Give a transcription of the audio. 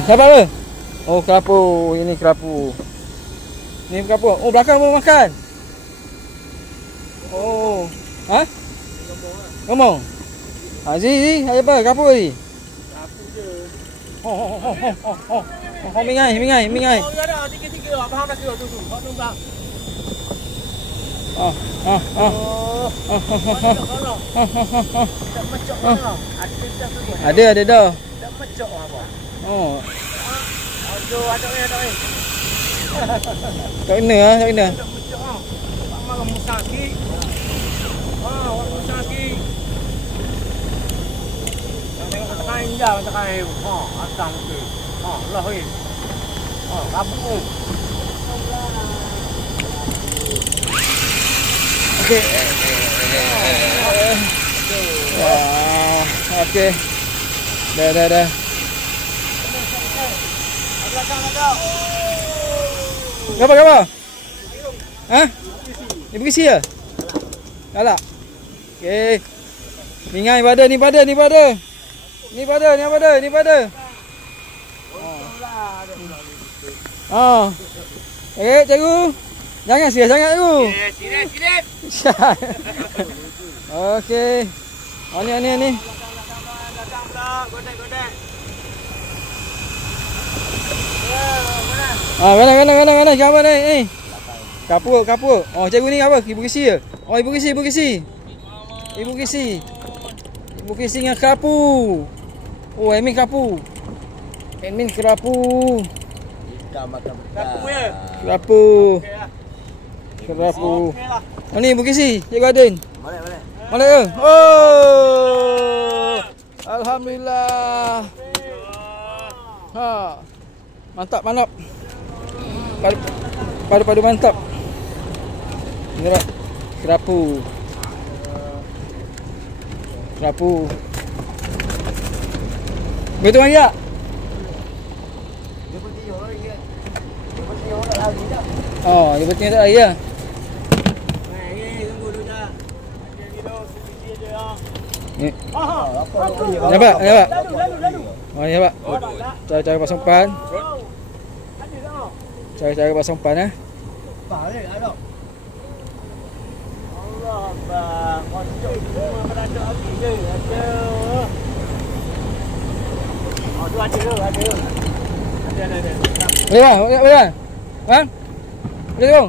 Dapat apa? Oh, kerapu. Ini kerapu. Ni kerapu. Oh, belakang pun makan. Oh. Ha? Ngomong. Ha, Zi, ada apa? Kerapu tadi? Kerapu je. Oh, mingai. Oh, ada. Tiga. Faham dah kira tu. Kau tumbang. Ada dah. Tak macam apa? Oh. Ada. Tak kena. Tak macam ah. Sama musang sikit. Awak musang sikit. Tengok macam indah macam kain. Asam tu. Lah weh. Rabuk. Okey. Wow. Okey. Dah. Apa? Ha? Ni berisi ya? Galak. Okey. Mingai pada ni pada. Cikgu. Jangan sia sangat tu. Silet. Okey. Ni. Datang pula. Godek. Mana? Siapa ni? Kapur. Oh, cikgu ni apa? Ibu Kisi ke? Oh, Ibu Kisi. Ibu Kisi dengan kerapu. Oh, admin kerapu. Kita makan kerapu ya. Kerapu. Oh, ni Ibu Kisi. Cikgu Adin. Balik. Ke? Oh! Alhamdulillah. Mantap. Padu mantap. Ini kerapu. Betul lagi tak? Dia bertiup nak lagi dah. Oh, dia betul tak lagi lah. Tunggu dulu dah. Sikit je. Ni. Apa? Nampak? Lalu. Oh, ni nampak. Cara pasang umpan. Cara pasang umpan Balik ada. Allah bang, kocok semua berada lagi je. Aduh. Oh, tu ada. Ada. Boleh bang? Bang? Boleh bang?